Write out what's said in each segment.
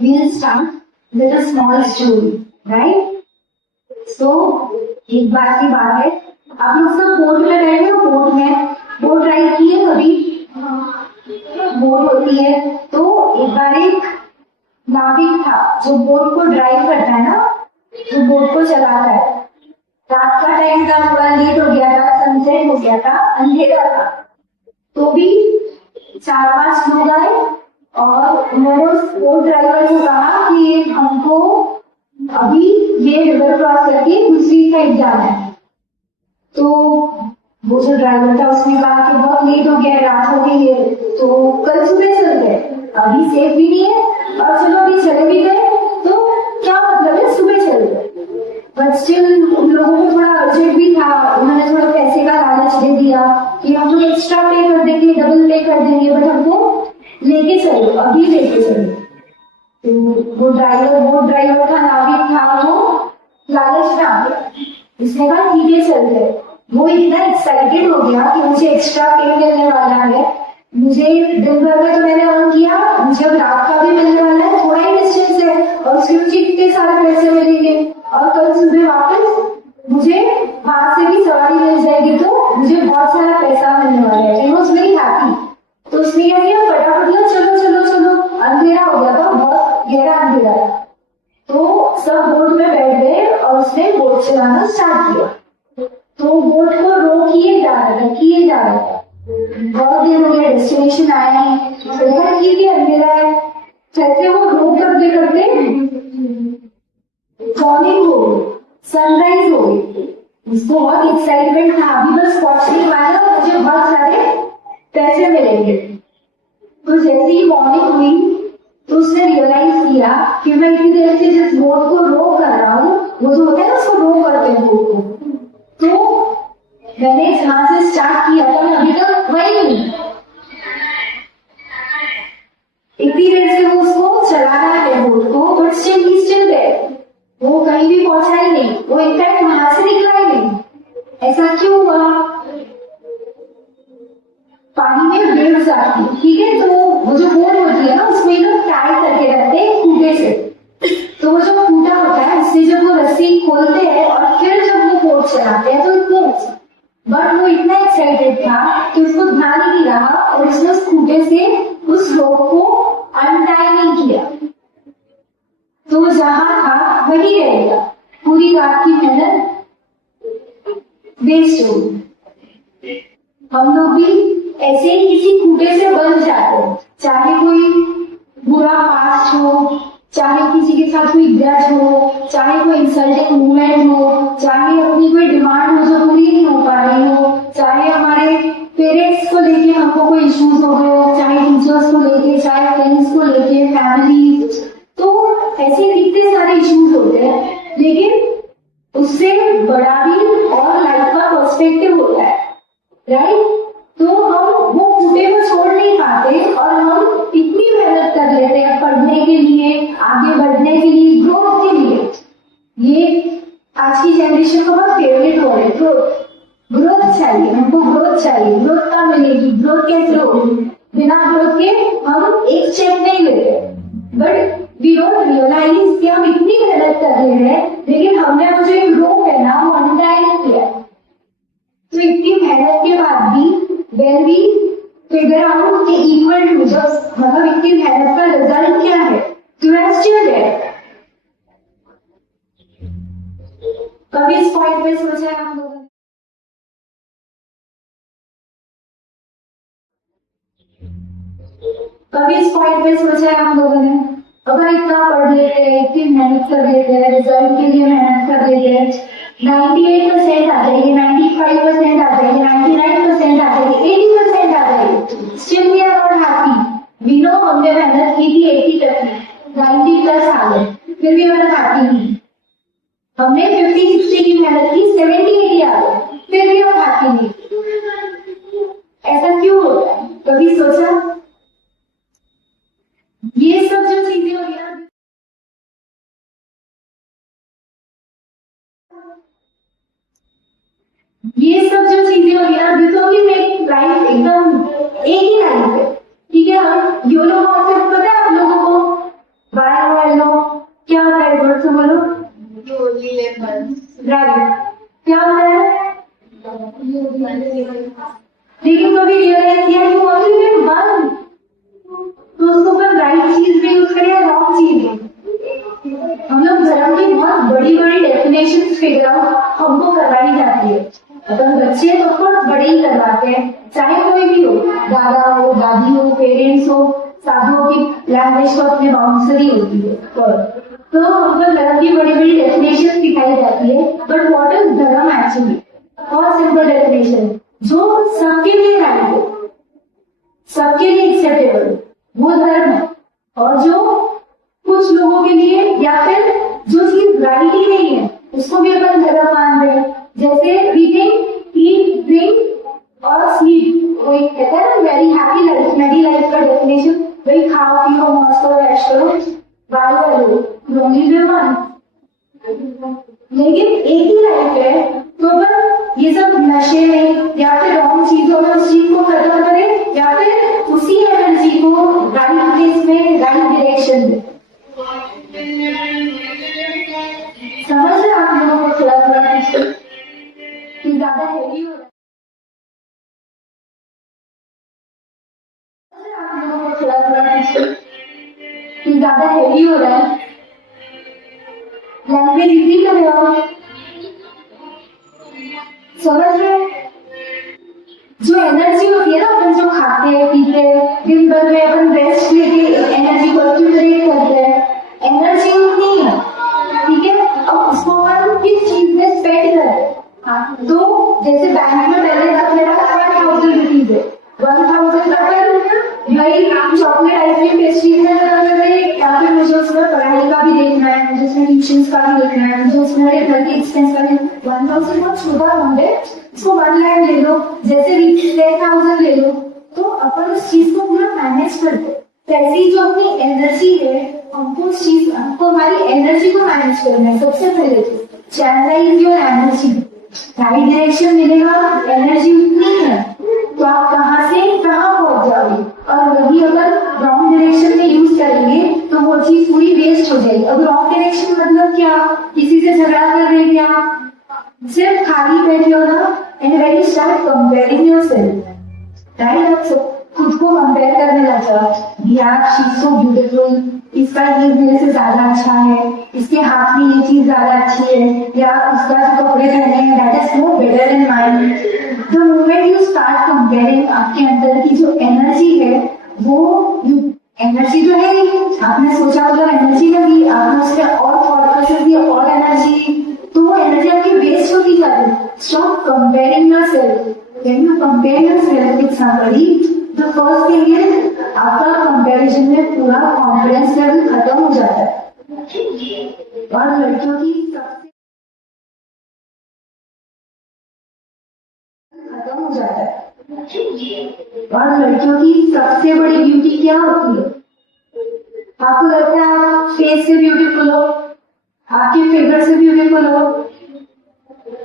We'll start with a small story, right? So, एक बार की बात है, आप लोग सब बोट में बैठे हो, बोट राइड की है कभी? बोट होती है, तो एक बार एक नाविक था जो बोट को ड्राइव करता है ना, जो बोट को चलाता है। रात का टाइम था, थोड़ा लेट हो गया था, सनसेट हो गया था, अंधेरा था, तो भी 4-5 लोग आए और उन्होंने उस बोट ड्राइवर को कहा कि हमको अभी ये रिवर क्रॉस करके दूसरी साइड जाना है। तो वो जो ड्राइवर था उसने कहा कि बहुत लेट हो गया, रात हो गई है, तो कल सुबह चलते हैं, अभी सेफ भी नहीं है, और चलो अभी चले भी गए तो क्या मतलब है, सुबह चलते। बट स्टिल उन लोगों को थोड़ा अर्जेंट भी था, उन्होंने थोड़ा पैसे का लालच दे दिया कि हम लोग एक्स्ट्रा पे कर देंगे, डबल पे कर देंगे, बट हमको लेके चलो, अभी लेके चलो। तो वो ड्राइवर था, नाविक था, वो लालच में आ गया, उसने कहा ठीक है चलते। वो इतना एक्साइटेड हो गया कि मुझे एक्स्ट्रा पे मिलने वाला है, मुझे दिन भर का जो मैंने अर्न किया, मुझे अब रात का भी मिलने वाला है, थोड़ा ही डिस्टेंस है और उसके मुझे इतने सारे पैसे मिलेंगे, और कल सुबह वापस मुझे वहां से भी सवारी मिल जाएगी, तो मुझे बहुत सारा पैसा मिलने वाला है। I was very happy. तो उसने क्या किया, फटाफट किया, चलो चलो चलो, अंधेरा हो गया था, बहुत गहरा अंधेरा था, तो सब बोट में बैठ गए और उसने बोट चलाना स्टार्ट किया। तो बोट को रो किए जा रहा था, बहुत देर हो गया, डेस्टिनेशन आया नहीं, तो ठीक है अंधेरा है, कैसे वो रो करते करते मॉर्निंग हो गई, सनराइज हो गई। उसको बहुत एक्साइटमेंट था, अभी बस पहुंचने वाला, मुझे बहुत सारे पैसे मिलेंगे। तो जैसे ही मॉर्निंग हुई तो उसने रियलाइज किया कि मैं इतनी देर से जिस बोट को रो कर रहा हूँ, वो जो होता है ना उसको रो करते हैं बोट को, तो मैंने जहां से स्टार्ट किया था मैं अभी तक वही हूँ। इतनी देर से वो उसको चलाना है बोट को, बट स्टिल देयर, वो कहीं भी पहुंचा ही नहीं, वो इनफैक्ट वहां से निकला ही नहीं। ऐसा क्यों हुआ? पानी में वेव्स आती है, ठीक है, तो वो जो बोट होती है ना उसमें लोग टाई करके रखते हैं खूंटे से, तो वो जो खूंटा होता है उससे जब वो रस्सी खोलते हैं और फिर जब वो बोट चलाते हैं तो इतने, बट वो इतना एक्साइटेड था कि उसको ध्यान ही नहीं रहा और उसने उस खूंटे से उस रोप को अनटाई नहीं किया, तो जहां था वही रहेगा, पूरी रात की मेहनत वेस्ट हो गई। हम लोग भी ऐसे ही किसी खूंटे से बंध जाते हैं, चाहे कोई बुरा पास्ट हो, चाहे किसी के साथ कोई ग्रज हो, चाहे कोई इंसल्टिंग मूवमेंट हो, चाहे अपनी कोई डिमांड हो जो पूरी नहीं हो पा रही हो, चाहे हमारे पेरेंट्स को लेके हमको कोई इश्यूज हो गए हो, चाहे टीचर्स को लेके, चाहे फ्रेंड्स को लेके, फैमिली, तो ऐसे कितने सारे इश्यूज होते हैं, लेकिन उससे बड़ा भी और लाइफ का पर्सपेक्टिव होता है, राइट? तो हम वो खूंटे को छोड़ नहीं पाते और हम इतनी मेहनत कर लेते हैं पढ़ने के लिए, आगे बढ़ने के लिए, ग्रोथ के लिए। ये आज की जनरेशन का बहुत फेवरेट हो है, ग्रोथ चाहिए, हमको ग्रोथ चाहिए, ग्रोथ कहाँ मिलेगी, ग्रोथ कैसे होगी, बिना ग्रोथ के हम एक स्टेप नहीं लेते। बट वी डोंट रियलाइज कि हम इतनी मेहनत कर रहे हैं, लेकिन हमने वो जो एक रोप है ना वो अनटाई नहीं किया। तो इतनी मेहनत के बाद भी when we figure out the equal to just मतलब इतनी मेहनत का रिजल्ट क्या है, you are still there। कभी इस पॉइंट पे सोचा है आप लोगों ने? कभी इस पॉइंट पे सोचा है आप लोगों ने? अगर इतना पढ़ लेते हैं, इतनी मेहनत कर लेते हैं, रिजल्ट के लिए मेहनत कर लेते हैं, 98% आ जाएगी, 95% आ जाएगी, 99% आ जाएगी, 80% आ जाएगी, still we are not happy. We know हमने मेहनत की थी 80 तक, 90 प्लस आ गए, फिर भी हम हैप्पी नहीं। हमने 50-60 की मेहनत की, 70-80 आ गए, फिर भी हम हैप्पी नहीं। ऐसा क्यों होता है? कभी सोचा? ये सब जो चीजें हो रही है, ये सब जो चीजें हो रही है, दिस ओनली मेक लाइफ एकदम एक ही लाइफ है, ठीक है। हम योनो कॉन्सेप्ट पता है लेकिन कभी रियलाइज किया कि ओनली नीड वन, तो उसको पर राइट चीज भी यूज करें या रॉन्ग चीज है। हम लोग धर्म की बहुत बड़ी बड़ी डेफिनेशन फिगर आउट हमको करवाई जाती है। अगर बच्चे तो बहुत बड़े ही करवाते हैं, चाहे कोई भी हो, दादा हो, दादी हो, पेरेंट्स हो, साधुओं की लैंग्वेज को अपनी बाउंसरी होती है। तो हमको धर्म की बड़ी बड़ी डेफिनेशन सिखाई जाती है, बट व्हाट इज धर्म एक्चुअली? बहुत सिंपल डेफिनेशन, जो सबके लिए राइट हो, सबके लिए एक्सेप्टेबल, वो धर्म है। और जो कुछ लोगों के लिए या फिर जो चीज राइट ही नहीं है उसको भी अपन धर्म मान रहे हैं। जैसे रीडिंग, ईट, ड्रिंक और स्लीप। कोई कहता है ना वेरी हैप्पी लाइफ, मेरी लाइफ का डेफिनेशन वही खाओ पियो मौज करो ऐश करो बाय वन। लेकिन एक ही लाइफ है, तो अपन ये सब नशे में या फिर रॉन्ग चीजों में उस चीज को खत्म करें या फिर उसी एनर्जी को राइट प्लेस में राइट डायरेक्शन में। समझ रहे आप लोगों को थोड़ा थोड़ा कि ज्यादा हेवी हो रहा है? आप लोगों को थोड़ा थोड़ा कि ज्यादा हेवी हो रहा है? लैंग्वेज इजी कर रहे हो? समझ रहे? जो एनर्जी होती है ना, अपन जो खाते हैं पीते हैं दिन भर में अपन रेस्ट लेके एनर्जी को एक्यूमुलेट करते हैं, एनर्जी उतनी है, ठीक है? अब उसको अपन किस चीज में स्पेंड करें? तो जैसे बैंक में बैलेंस अपने पास 1000 रुपीज है, 1000 भाई चॉकलेट आइसक्रीम पेस्ट्री में या फिर मुझे उसमें पढ़ाई का भी देखना है, मुझे उसमें ट्यूशन का भी देखना है, मुझे उसमें घर के एक्सपेंस का भी। 1000 बहुत छोटा अमाउंट है, इसको 1 लाख ले लो, जैसे 10,000 ले लो, तो अपन उस चीज को पूरा मैनेज करते। ऐसी जो अपनी एनर्जी है, हमको उस चीज हमको हमारी एनर्जी को मैनेज करना है। सबसे पहले channelize your energy, right direction मिलेगा, एनर्जी उतनी है तो आप कहाँ से कहाँ पहुंच जाओगे। और वही अगर रॉन्ग डायरेक्शन में यूज करेंगे तो वो चीज पूरी वेस्ट हो जाएगी। अब रॉन्ग डायरेक्शन मतलब क्या? किसी से झगड़ा कर रहे हैं क्या? सिर्फ खाली बैठे हो ना, and when you start comparing yourself, right, आप खुद को कंपेयर करने लग जाओ, यार शी इज सो ब्यूटीफुल, इसका ये मेरे से ज्यादा अच्छा है, इसके हाथ में ये चीज ज्यादा अच्छी है, या उसका जो कपड़े पहने हैं that is no better than mine. The moment you start comparing, आपके अंदर की जो एनर्जी है वो एनर्जी जो है आपने सोचा होगा एनर्जी लगी, आपने उसके और थॉट प्रोसेस दिया और एनर्जी, तो वो एनर्जी आपकी वेस्ट होती जा रही है। Stop comparing yourself. When you compare yourself with somebody, the first thing is आपका कंपैरिजन में पूरा कॉन्फिडेंस लेवल खत्म हो जाता है। और लड़कियों की सबसे खत्म हो जाता है। और लड़कियों की सबसे बड़ी ब्यूटी क्या होती है? आपको लगता है आप फेस से ब्यूटीफुल हो, आपके फिगर से ब्यूटीफुल हो,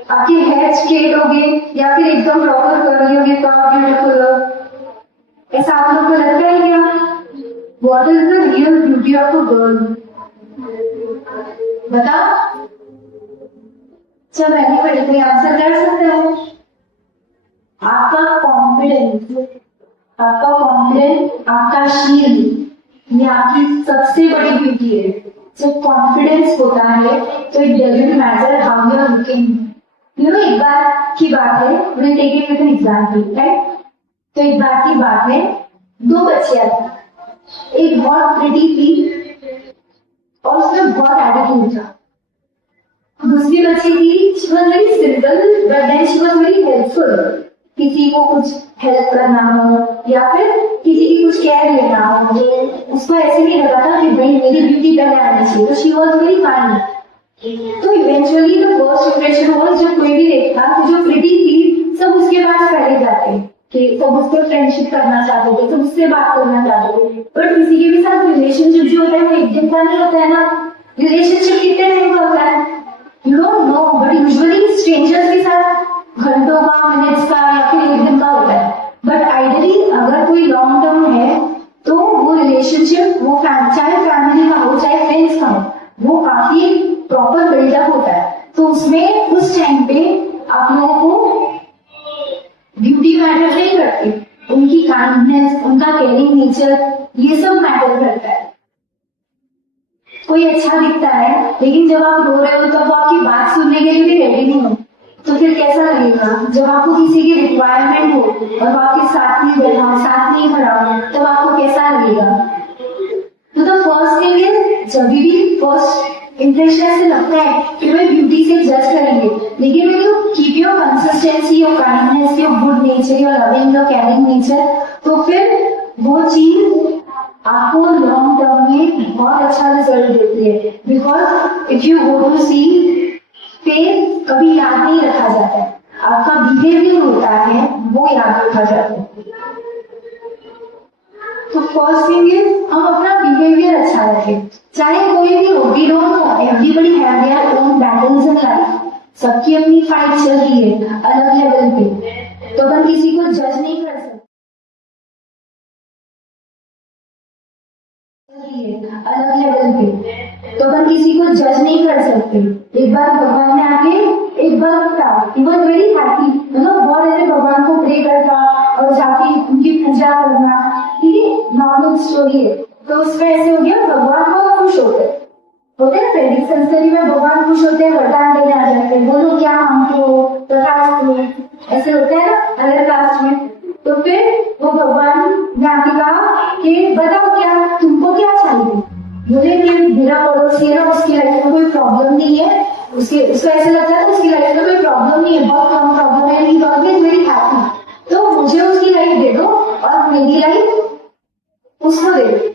आपके हेयर स्ट्रेट होगे या फिर एकदम प्रॉपर कर होगे तो आप ब्यूटीफुल हो? ऐसा आप लोग को लगता है क्या? What is the real beauty of a girl? बताओ, जब मैंने पढ़ी कोई आंसर कर सकते हो? आपका कॉन्फिडेंस, आपका शील्ड, ये आपकी सबसे बड़ी ब्यूटी है। जब कॉन्फिडेंस होता है तो it doesn't matter how you are looking. You know, एक बार की बात है, will take it with an example, right? तो एक बार की बात है, 2 बच्चियां थी, एक बहुत प्रिटी थी और उसमें बहुत एटीट्यूड था। दूसरी बच्ची थी, she was very simple but then she was very helpful. किसी को कुछ हेल्प करना हो या फिर किसी की कुछ केयर लेना हो, उसको ऐसे नहीं लगा था कि भाई मेरी ब्यूटी पहले आनी चाहिए, तो शी वाज वेरी काइंड। तो eventually the first impression was, जब कोई भी देखता कि जो प्रिटी थी सब उसके पास पहले जाते कि सब उससे फ्रेंडशिप करना चाहते थे, सब उससे बात करना चाहते थे। बट किसी के भी साथ रिलेशनशिप जो होता है वो एक दिन का नहीं होता है ना। रिलेशनशिप कितने टाइम का होता है you don't know, but usually strangers के साथ घंटों का, मिनट्स का या फिर एक दिन का होता है। बट आइडियली अगर कोई लॉन्ग टर्म है तो वो रिलेशनशिप, वो चाहे फैमिली का हो चाहे फ्रेंड्स का हो, वो काफी प्रॉपर बिल्डअप होता है। तो उसमें उस टाइम पे आप लोगों को ब्यूटी मैटर मैटर नहीं करती, उनकी काइंडनेस, उनका केयरिंग नेचर, ये सब मैटर करता है। कोई अच्छा दिखता है लेकिन जब आप रो रहे हो तो वो आपकी बात सुनने के लिए भी रेडी नहीं हो, तो फिर कैसा लगेगा? जब आपको किसी की रिक्वायरमेंट हो और वो आपके साथ नहीं बैठा, साथ नहीं खड़ा हो, तब आपको कैसा लगेगा? तो द फर्स्ट थिंग इज, जब भी फर्स्ट इंप्रेशन ऐसे लगता है कि वे ब्यूटी से जज करेंगे, लेकिन when you keep your consistency, your kindness, your good nature, your loving, your caring nature, तो फिर वो चीज आपको लॉन्ग टर्म में बहुत अच्छा रिजल्ट देती है। Because if you go to see, face कभी याद नहीं रखा जाता है, आपका बिहेवियर होता है वो याद रखा जाता है। तो फर्स्ट थिंग इज, हम अपना बिहेवियर अच्छा रखें, चाहे कोई भी हो। We don't know, everybody have their own battles in life, सबकी अपनी फाइट चल रही है अलग लेवल पे, तो हम किसी को जज नहीं कर सकते अलग लेवल पे, तो हम किसी को जज नहीं कर सकते। एक बार भगवान ने आके एक भक्त था, ही वाज वेरी हैप्पी, मतलब बहुत ऐसे भगवान को प्रे करता और जाके उनकी पूजा करना, ठीक है, नॉर्मल स्टोरी है। तो उसमें ऐसे हो गया, भगवान बहुत खुश होते हैं वैदिक संस्कृति में, भगवान खुश होते हैं, वरदान देने आ जाते हैं, बोलो क्या मांगते हो, तथास्तु, ऐसे होता है ना अलग कास्ट में। तो फिर वो भगवान ने आके कहा कि बताओ क्या तुमको क्या चाहिए? बोले कि मेरा पड़ोसी है ना, उसकी लाइफ में कोई प्रॉब्लम नहीं है, उसको ऐसे लगता है उसकी लाइफ में कोई प्रॉब्लम नहीं है, बहुत कम प्रॉब्लम है, ही ऑलवेज वेरी हैप्पी, तो मुझे उसकी लाइफ दे दो और मेरी लाइफ उसको दे दो।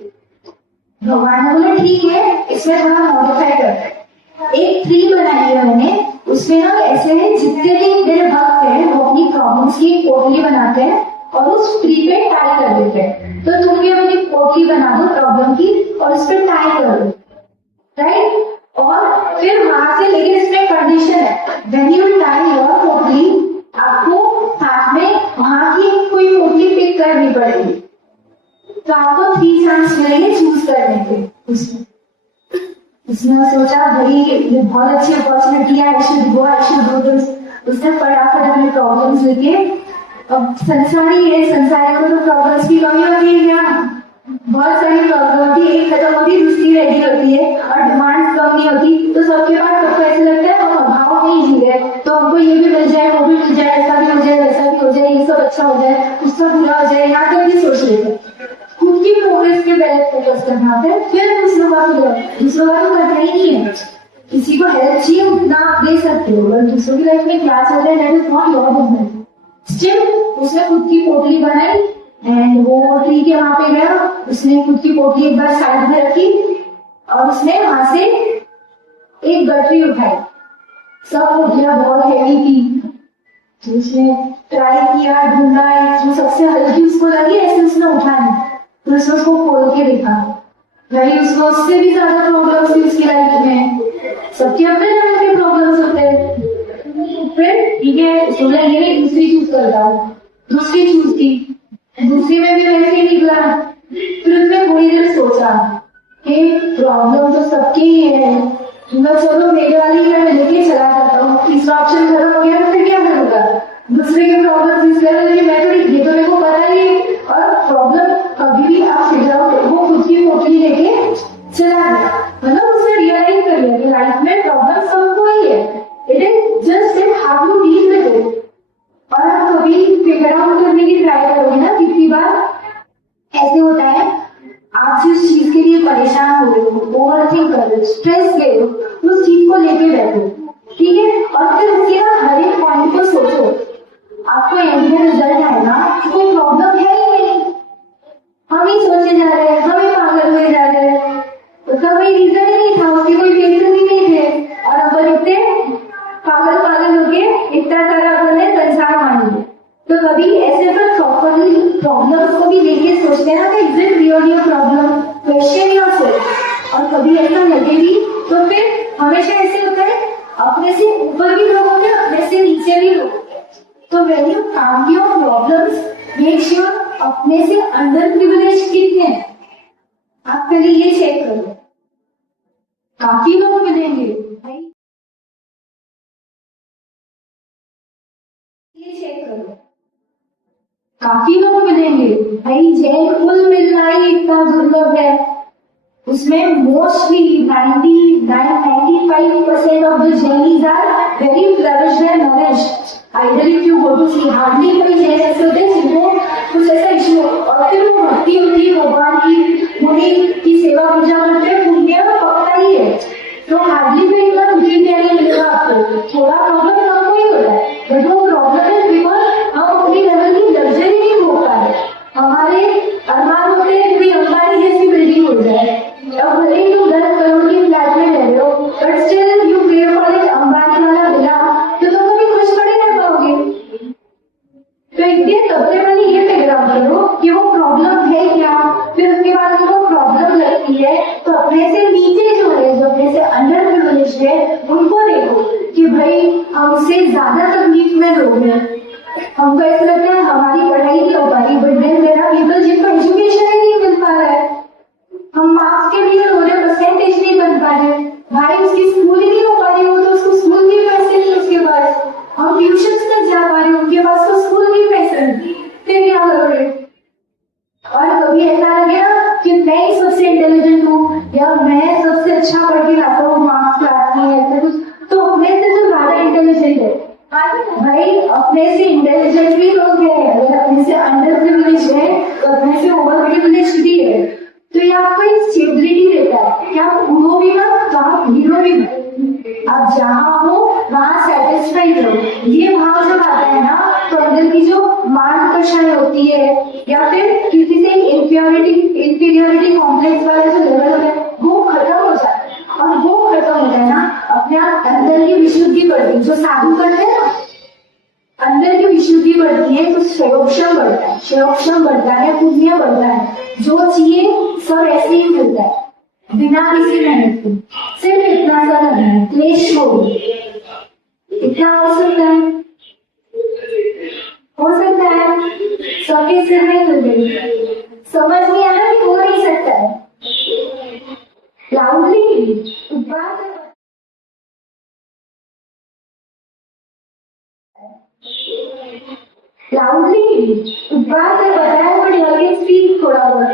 भगवान ने बोला ठीक है, इसमें थोड़ा मॉडिफाई करते हैं, एक ट्री बनाई है मैंने, उसमें ना ऐसे है जितने भी मेरे भक्त हैं वो अपनी प्रॉब्लम्स की पोटली बनाते हैं और उस ट्री पे टाई कर देते हैं। तो तुम भी अपनी पोटली बना दो प्रॉब्लम की और उस पर टाई कर दो, राइट? और फिर वहां से, लेकिन इसमें कंडीशन है, व्हेन यू टाई योर पोटली, आपको हाथ में वहां की कोई पोटली पिक करनी पड़ेगी, तो आपको 3 चांस मिलेंगे चूज करने के। उसने सोचा भाई ये बहुत अच्छी अपॉर्चुनिटी है, I should go, I should do this. उसने फटाफट अपने प्रॉब्लम्स लेके, अब संसार ही है, संसार में तो प्रॉब्लम्स की कमी होती है क्या? बहुत सारी प्रॉब्लम होती है, एक खत्म होती है दूसरी रेडी होती है, और डिमांड कम नहीं होती, तो सबके पास सबको ऐसे लगता है हम अभाव नहीं जी रहे, तो हमको ये भी मिल जाए, वो भी मिल जाए, ऐसा भी हो जाए, वैसा भी हो जाए, ये सब अच्छा हो जाए, उसका बुरा हो जाए, यहाँ तक भी सोच लेते। खुद की प्रोग्रेस पे पहले फोकस करना होता है, फिर दूसरों का तो करना ही नहीं है। किसी को हेल्प चाहिए उतना आप दे सकते हो, और दूसरों की लाइफ में क्या चल रहा है that is not your business. Still उसने खुद की पोटली बनाई एंड वो ट्री के वहां पे गया, उसने खुद की पोटली एक बार साइड में रखी और उसने वहां से एक गठरी उठाई, सब पोटलियां बहुत हैवी थी, तो उसने ट्राई किया, ढूंढा, जो सबसे हल्की उसको लगी ऐसे उसने उठाई, तो उसने उसको खोल के देखा, भाई उसको उससे भी ज्यादा प्रॉब्लम्स थी उसकी लाइफ में, सबके अपने अपने प्रॉब्लम्स होते हैं। फिर ठीक है, सोचा ये दूसरी चूज करता हूँ, दूसरी चूज की, दूसरी में भी वैसे ही निकला। फिर उसने थोड़ी देर सोचा कि प्रॉब्लम तो सबकी ही है, चलो मेरे वाली मैं लेके चला जाता हूँ, तीसरा ऑप्शन खत्म हो गया, फिर क्या करूंगा? दूसरे के प्रॉब्लम इस लेवल की, मैं तो ये तो मेरे को पता ही, और प्रॉब्लम कभी भी आप फिगर आउट, वो खुद की पोटली लेके चला गया, मतलब उसने रियलाइज कर लिया कि लाइफ में प्रॉब्लम सबको ही है, it is just in how you deal with it. और आप कभी फिगर आउट करने की ट्राई करोगे ना, कितनी बार ऐसे होता है, आप जिस चीज के लिए परेशान हो रहे हो, ओवरथिंक कर रहे हो, स्ट्रेस ले रहे हो, उस चीज को लेके बैठो, ठीक है, और फिर उसके ना हर एक पॉइंट को सोचो, आपको एंड में रिजल्ट आएगा कि कोई प्रॉब्लम है ही नहीं, हम ही सोचे जा रहे हैं, हम ही पागल हुए जा रहे हैं, उसका कोई रीजन ही नहीं था, उसके कोई बेसिस ही नहीं थे, और अपन इतने पागल हो गए, इतना सारा अपन ने संसार मान लिया। तो कभी ऐसे पर प्रॉपरली प्रॉब्लम्स को भी लेके सोचते हैं ना कि is it really a problem, question yourself. और कभी ऐसा लगे भी तो फिर हमेशा ऐसे होता है, अपने से ऊपर भी लोग होते हैं, अपने से नीचे भी लोग होते हैं, तो when you count your problems, make sure अपने से अंडर प्रिविलेज कितने हैं, आप पहले ये चेक करो, काफी लोग मिलेंगे भाई, ये चेक करो, काफी लोग मिलेंगे भाई, जैन कुल मिलना ही इतना दुर्लभ है। उसमें mostly 95% of the Jainis are very flourished and nourished. Either if you go to see, hardly कोई जैन ऐसे होते हैं जिनको कुछ ऐसा इशू, और फिर वो भक्ति होती है भगवान की, मुनि की सेवा पूजा करते हैं, पुण्य पक्का ही है। तो हार्डली कोई इतना दुखी नहीं मिलेगा आपको। थोड़ा प्रॉब्लम सबको ही होता है, बट वो प्रॉब्लम है बिकॉज हम अपनी लेवल की लग्जरी नहीं हो पा रहे। हमारे अरमान होते हैं कि अंबानी जैसी बिल्डिंग हो जाए, अब भले ही तुम 10 करोड़ की फ्लैट में रह रहे हो, बट स्टिल यू पे फॉर एक अंबानी वाला विला, तो तुम कभी खुश खड़े रह पाओगे। तो इसलिए सबसे पहले ये फिगर आउट करो कि वो प्रॉब्लम है क्या, फिर उसके बाद उनको प्रॉब्लम लगती है तो अपने से नीचे जो है, जो अपने से अंडर प्रिविलेज है, उनको देखो कि भाई हमसे ज्यादा तकलीफ में लोग हैं, हमको ऐसा लगता है हमारी पढ़ाई नहीं हो पा रही, but then there are people जिनको एजुकेशन ही नहीं मिल पा रहा है। हम मार्क्स के लिए रो रहे, परसेंटेज नहीं बन पा रहे, भाई उसकी स्कूल ही नहीं हो पा रही, वो तो उसको स्कूल के पैसे नहीं उसके पास, हम ट्यूशन तक जा पा रहे, उनके पास तो स्कूल के पैसे नहीं, फिर क्या करोगे। और कभी ऐसा लगे ना कि मैं ही सबसे इंटेलिजेंट हूँ या मैं सबसे अच्छा पढ़ के लाता हूँ मार्क्स क्लास में, ऐसा कुछ, तो अपने से तो ज्यादा इंटेलिजेंट है भाई, अपने से इंटेलिजेंट भी लोग हैं, अगर अपने से अंडर प्रिविलेज है तो अपने से ओवर प्रिविलेज भी है। तो ये आपको एक स्टेबिलिटी देता है कि आप वो भी ना, तो आप हीरो भी ना, आप जहाँ हो वहाँ सेटिस्फाइड रहो। ये भाव जब आता है ना, तो अंदर की जो मान कषाय होती है या फिर किसी से इंफीरियरिटी कॉम्प्लेक्स वाला जो लेवल है वो खत्म हो जाता है, और वो खत्म होता है ना, अपने आप अंदर की विशुद्धि बढ़ती है। जो साधु करते हैं ना, अंदर की विशुद्धि बढ़ती है तो क्षयोक्षम बढ़ता है, क्षयोक्षम बढ़ता है, पुण्य बढ़ता है, जो चाहिए सब ऐसे ही मिलता है बिना किसी मेहनत के। सिर्फ इतना सा करना है, क्लेश छोड़, इतना हो सकता है, हो सकता है, सबके सिर में खुल गई, समझ नहीं आ रहा कि हो नहीं सकता है। लाउडली बात बताया, बट आगे स्पीक थोड़ा बहुत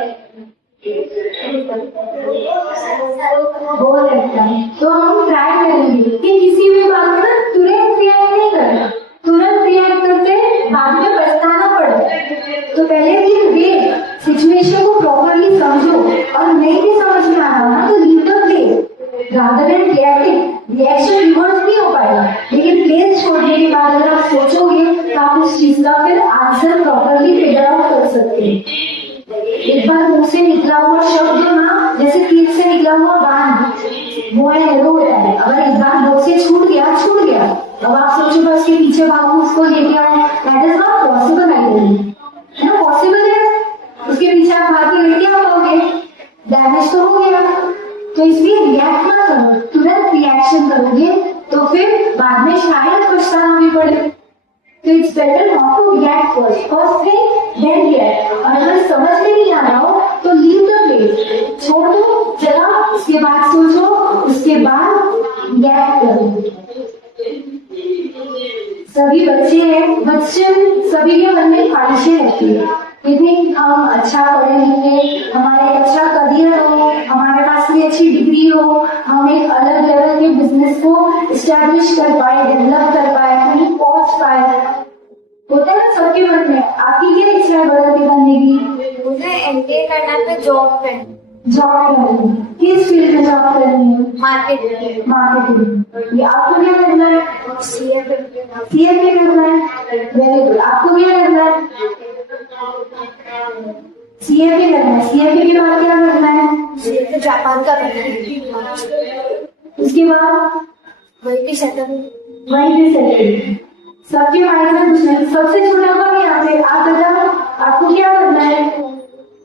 बोल सकता है। तो हम ट्राई करेंगे कि किसी भी बात में ना तुरंत रिएक्ट नहीं करना, तुरंत रिएक्ट करते बाद में पछताना पड़ता है। तो पहले दिन वेट, सिचुएशन को प्रॉपरली समझो, और नहीं भी समझ में आ रहा ना तो leave the place rather than reacting. Reaction reverse नहीं हो पाएगा, लेकिन प्लेस छोड़ने के बाद अगर आप सोचोगे तो आप उस चीज का फिर आंसर प्रॉपरली फिगर आउट कर सकते हैं। एक बार मुंह से निकला हुआ शब्द ना, जैसे तीर से निकला हुआ बाण, वो एरो होता है। अगर एक बार मुंह से छूट गया, छूट गया, अब आप सोचो बस के पीछे भागो, उसको लेके आओ, that is not possible ideally, है ना। पॉसिबल है, उसके पीछे आप भाग के लेके आ पाओगे, डैमेज तो हो गया। तो इसलिए रिएक्ट मत करो, तुरंत रिएक्शन करोगे तो फिर बाद में शायद पछताना भी पड़े। तो it's better not to react first thing then react. और अगर समझ में नहीं आ रहा हो तो लीव द प्लेस, छोड़ दो जरा, उसके बाद सोचो, उसके बाद रिएक्ट करो। सभी बच्चे हैं, बच्चे सभी के मन में ख्वाहिशें रहती है कि हम अच्छा पढ़े लिखे, हमारे अच्छा करियर हो, हमारे पास कोई अच्छी डिग्री हो, हम एक अलग लेवल के बिजनेस को इस्टेब्लिश कर पाए, डेवलप कर पाए, कहीं पहुंच पाए। होता है ना सबके मन में। आपकी क्या इच्छा है बड़े बनने की? मुझे एमबीए करना है, जॉब करनी। जॉब करनी है, किस फील्ड में जॉब करनी है? मार्केटिंग। मार्केटिंग। ये आपको क्या करना है? सीए करना है, वेरी गुड। आपको क्या करना है? सीएफए करना है। सीएफए के बाद क्या करना है? सीए जापान का करना है। उसके बाद वहीं पे सेटल। सबके माइंड में कुछ नहीं। सबसे छोटा कौन यहाँ पे? आप बताओ, आपको क्या करना है?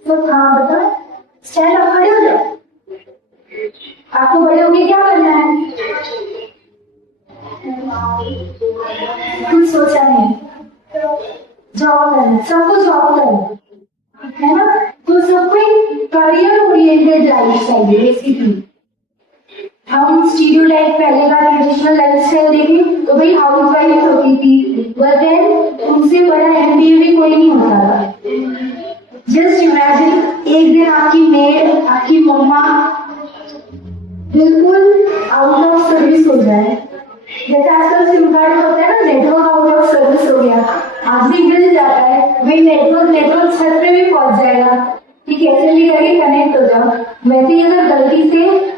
तो हाँ बताओ, स्टैंड अप खड़े हो जाओ। आपको बड़े होके क्या करना है? कुछ सोचा नहीं, जॉब करना, सबको जॉब करना है ना। तो सबको करियर ओरिएंटेड लाइफ चाहिए बेसिकली, हम स्टीरियोटाइप पहले का ट्रेडिशनल लाइफस्टाइल देखें तो भाई हाउस वाइफ होती थी, बट देन उनसे बड़ा एमबीए भी कोई नहीं होता था। जस्ट इमेजिन एक दिन आपकी मेड, आपकी मम्मा बिल्कुल आउट ऑफ सर्विस हो जाए, जैसे आजकल सिम कार्ड होता है ना, नेटवर्क आउट ऑफ सर्विस हो गया, आदमी गिर जाता है, वही नेटवर्क छत पे भी पहुंच जाएगा कि कैसे भी करके कनेक्ट हो जाओ। वैसे ही अगर गलती से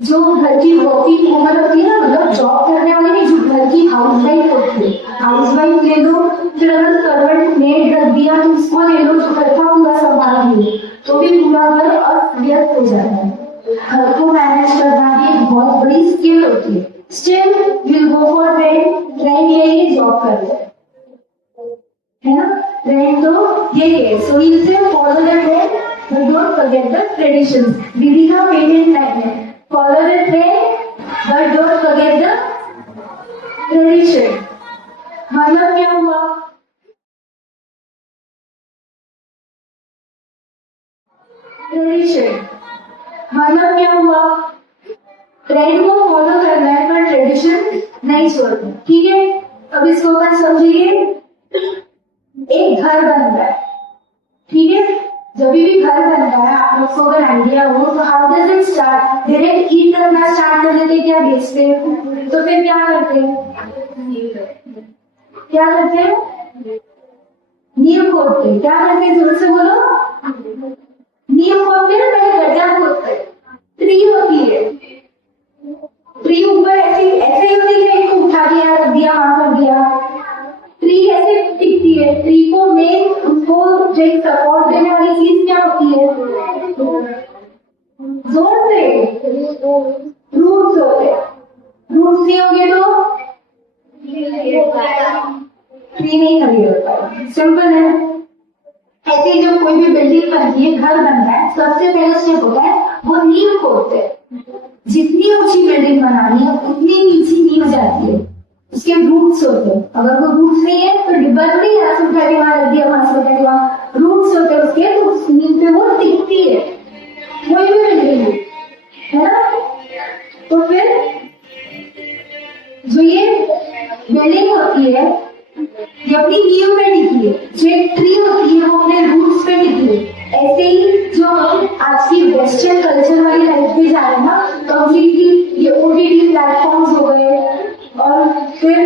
जो घर की वर्किंग वूमन होती है ना, मतलब जॉब करने वाली नहीं, जो घर की हाउस वाइफ होती है, हाउस वाइफ ले लो, फिर अगर सर्वेंट मेड रख दिया तो उसको ले लो, जो घर का पूरा संभाल लो, तो भी पूरा घर अस्त हो जाता है। घर को मैनेज करना भी एक बहुत बड़ी स्किल होती है। Still will go for trend यही जॉब करते हैं, है ना। ट्रेंड तो ये है, सो इनसे follow the trend but don't forget the traditions. दीदी का पेटेंट लाइन है, follow the trend but don't forget the tradition. मतलब क्या हुआ, ट्रेडिशन मतलब क्या हुआ, ट्रेंड को फॉलो करना है पर ट्रेडिशन नहीं छोड़ना, ठीक है। अब इसको अपन समझिए, एक घर बन रहा है, ठीक है। जब भी घर बन रहा है, आप लोग को अगर आइडिया हो तो how does it start, direct eat करना स्टार्ट कर देते क्या बेचते, तो फिर क्या करते हैं, क्या करते हैं, नींव खोदते, क्या करते हैं, जोर से बोलो, नींव खोदते ना, पहले गड्ढा खोदते, ट्री होती है, ट्री ऊपर ऐसे ऐसे ही होती है, इसको उठा दिया, रख दिया, वहां कर दिया, ट्री कैसे टिकती है, ट्री को मेन उसको जो सपोर्ट देने वाली चीज क्या होती है, जोर से रूट्स होते हैं, रूट्स नहीं होंगे तो ट्री नहीं खड़ी होता, सिंपल है। ऐसे ही जब कोई भी बिल्डिंग बनती है, घर बन रहा है, सबसे पहला स्टेप होता है वो नींव खोदते हैं। जितनी ऊंची बिल्डिंग बनानी है उतनी नीचे नींव जाती है, उसके रूट्स होते हैं। अगर वो रूट्स नहीं है तो डिब्बा तो नहीं, यहाँ से उठा के वहां रख दिया, वहां से उठा के वहां, रूट्स होते हैं उसके, तो उस नींव पे वो टिकती है, कोई भी बिल्डिंग है ना। तो फिर जो ये बिल्डिंग होती है ये अपनी नींव पे टिकी है, जो एक ट्री होती है वो अपने रूट्स पे टिकी है। ऐसे ही जो आज की वेस्टर्न कल्चर वाली लाइफ पे जा रहे हैं ना, कंप्लीटली ये ओटीटी प्लेटफॉर्म्स हो गए और फिर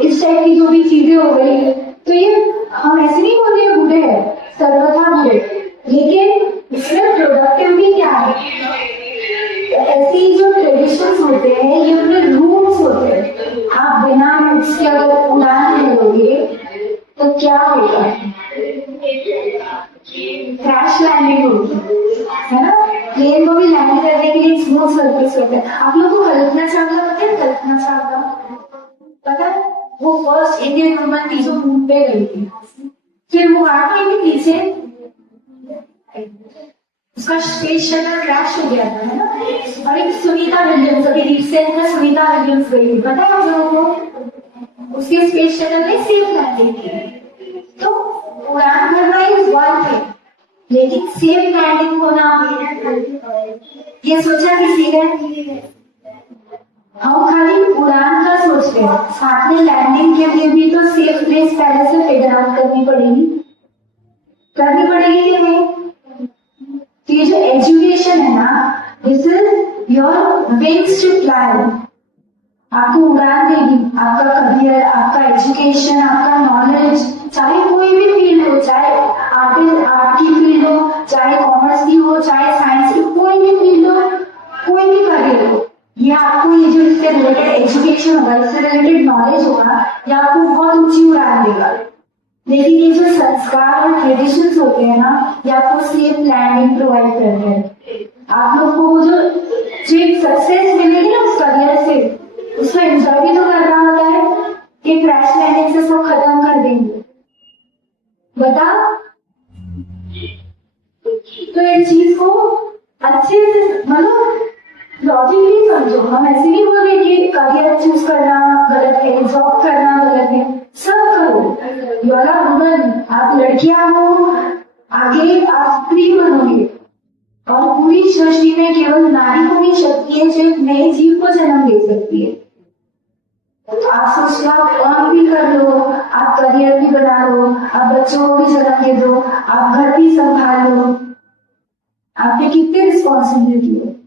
इस टाइप की जो भी चीजें हो गई, तो ये हम ऐसे नहीं बोल रहे बुरे हैं, सर्वथा बुरे, लेकिन इसमें प्रोडक्टिव भी क्या है, ऐसे ही जो ट्रेडिशंस होते हैं ये अपने रूट्स होते हैं। आप बिना रूट्स के अगर उड़ान भरोगे तो क्या होगा, क्रैश लैंडिंग होगी, है ना। प्लेन को भी लैंड करने के लिए स्मूथ सर्फेस होता है। आप लोगों को कल्पना चावला पता है, कल्पना चावला पता है, वो फर्स्ट इंडियन वुमन थी जो मून पे गई थी, फिर वो आके भी पीछे उसका स्पेस शटल क्रैश हो गया था, है ना। और एक सुनीता विलियम्स, अभी रिसेंट में सुनीता विलियम्स गई थी, पता है आप लोगों को, उसके स्पेस शटल में सेफ लैंडिंग की। तो उड़ान भरना इज वन थिंग, लेकिन सेफ लैंडिंग होना ये सोचा किसी ने, हम खाली उड़ान का सोच रहे हैं, साथ में लैंडिंग के लिए भी तो सेफ प्लेस पहले से फिगर आउट करनी पड़ेगी कि नहीं। ये जो एजुकेशन है ना, this is your wings to fly. आपको उड़ान देगी, आपका करियर, आपका एजुकेशन, आपका नॉलेज, चाहे कोई भी फील्ड हो, चाहे आर्ट की फील्ड हो, चाहे कॉमर्स की हो, चाहे साइंस की, कोई भी फील्ड हो, कोई भी करियर हो, ये आपको ये जो इससे रिलेटेड एजुकेशन होगा, इससे रिलेटेड नॉलेज होगा, ये आपको बहुत ऊंची उड़ान देगा। लेकिन ये जो संस्कार और ट्रेडिशंस होते हैं ना, ये आपको सेफ लैंडिंग प्रोवाइड करते हैं। आप लोग को वो जो सक्सेस मिलेगी ना उस करियर से, उसको एंजॉय भी तो करना होता है कि क्रैश लैंडिंग से सब खत्म कर देंगे, बता। तो इस चीज को अच्छे से मतलब लॉजिकली समझो। हम ऐसे नहीं बोल रहे कि करियर चूज करना गलत है, जॉब करना गलत है, सब करो। यू आर अ वुमन, आप लड़कियां हो, आगे आप फ्री बनोगे, और पूरी सृष्टि में केवल नारी को ही शक्ति है जो एक नए जीव को जन्म दे सकती है। आप सोच लो, आप काम भी कर लो, आप करियर भी बना लो, आप बच्चों को भी जन्म दे दो, आप घर भी संभाल लो, आप पे कितनी रिस्पॉन्सिबिलिटी है।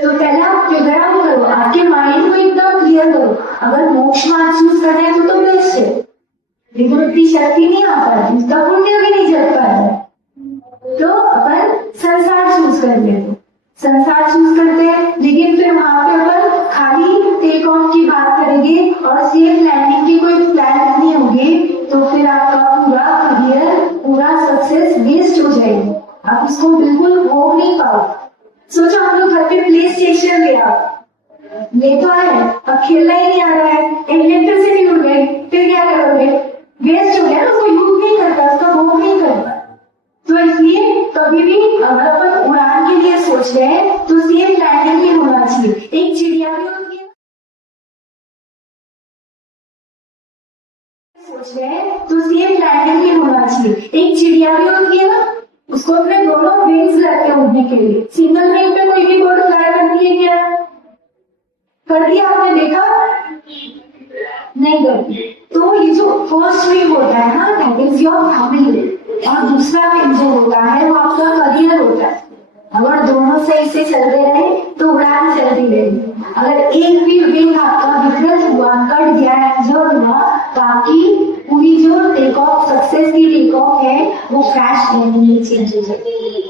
तो पहले आप फिगर आउट करो, आपके माइंड को एकदम क्लियर करो। अगर मोक्ष मार्ग चूज करना है तो बेस्ट है, लेकिन इतनी शक्ति नहीं आ पा रही, उसका पुण्य भी नहीं जग पा रहा है, तो अपन संसार चूज कर लेते, संसार चूज करते हैं। लेकिन फिर वहां पे अपन खाली टेक ऑफ की बात करेंगे और सेफ लैंडिंग की कोई प्लान नहीं होगी, तो फिर आपका पूरा करियर, पूरा सक्सेस वेस्ट हो जाएगी, आप उसको बिल्कुल भोग नहीं पाओ। सोचो हम लोग घर पे प्ले स्टेशन ले तो आए, अब खेलना ही नहीं आ रहा है, इलेक्ट्रिसिटी उड़ गई, फिर क्या करोगे? वेस्ट हो गया ना, उसको यूज नहीं करता, उसका भोग नहीं करता। तो इसलिए कभी भी अगर अपन उड़ान के लिए सोच रहे हैं तो सेफ लैंडिंग ही होना चाहिए। एक चिड़िया भी होती है, सोच रहे हैं तो सेफ लैंडिंग ही होना चाहिए। एक चिड़िया भी होती है ना, उसको अपने दोनों विंग्स लगते हैं उड़ने के लिए। सिंगल विंग पे कोई भी बर्ड फ्लाई करती है क्या? कर दिया आपने देखा? नहीं करती। तो ये जो फर्स्ट विंग होता है ना, दैट इज योर फैमिली, और दूसरा विंग जो होता है वो आपका करियर होता है। अगर दोनों सही से चलते रहे तो उड़ान चलती रहेगी। अगर एक भी विंग आपका विकृत हुआ, कट गया, इंजर्ड हुआ, बाकी पूरी जो टेक ऑफ, सक्सेस की टेक ऑफ है वो क्रैश करने चेंज हो जाएगी।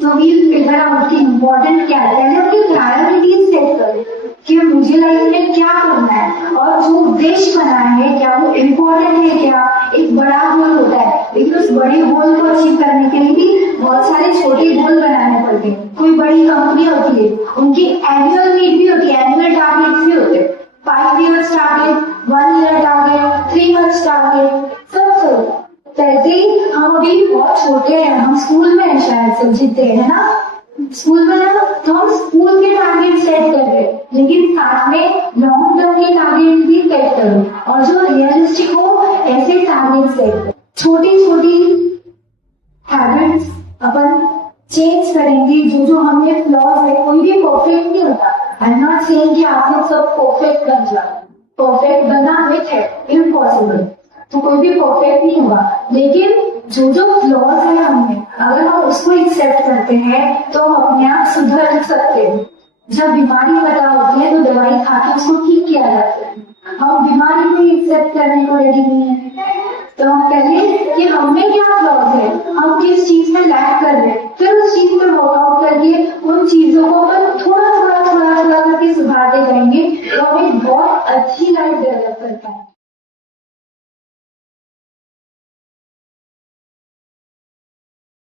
तो वी फिगर आउट की इम्पोर्टेंट क्या है, पहले अपनी प्रायोरिटीज सेट करें कि मुझे लाइफ में क्या करना है, और जो उद्देश्य बनाया है क्या वो इम्पोर्टेंट है क्या। एक बड़ा गोल होता है, लेकिन उस बड़े गोल को अचीव करने के लिए भी बहुत सारे छोटे गोल बनाने पड़ते हैं। कोई बड़ी कंपनी होती है, उनकी एनुअल नीड भी होती है, एनुअल टारगेट्स भी होते हैं, 5 years target, 1 year target, 3 months target, सब वैसे ही हम अभी बहुत छोटे हैं, हम स्कूल में हैं शायद सब जितने हैं ना, स्कूल में ना, तो हम स्कूल के टारगेट सेट कर रहे हैं, लेकिन साथ में लॉन्ग टर्म के टारगेट भी सेट करो, और जो रियलिस्टिक हो ऐसे टारगेट सेट करो। छोटी छोटी हैबिट्स अपन चेंज करेंगे, जो हमें फ्लॉज है, कोई भी परफेक्ट नहीं होता। आई एम नॉट सेइंग कि आप लोग सब परफेक्ट बन जाओ, परफेक्ट बनना विच है इम्पॉसिबल, तो कोई भी परफेक्ट नहीं होगा, लेकिन जो फ्लॉज है हमें, अगर हम उसको एक्सेप्ट करते हैं तो हम अपने आप सुधर सकते हैं। जब बीमारी पता होती है तो दवाई खा के उसको ठीक किया जाता है। हम बीमारी को एक्सेप्ट करने को रेडी नहीं है, तो हम पहले कि हमें क्या फ्लॉज है, हम किस चीज में लैक कर रहे हैं, फिर उस चीज पर वर्कआउट करके उन चीजों को अपन थोड़ा थोड़ा करके सुधारते जाएंगे, तो हम एक बहुत अच्छी लाइफ डेवलप कर पाएंगे।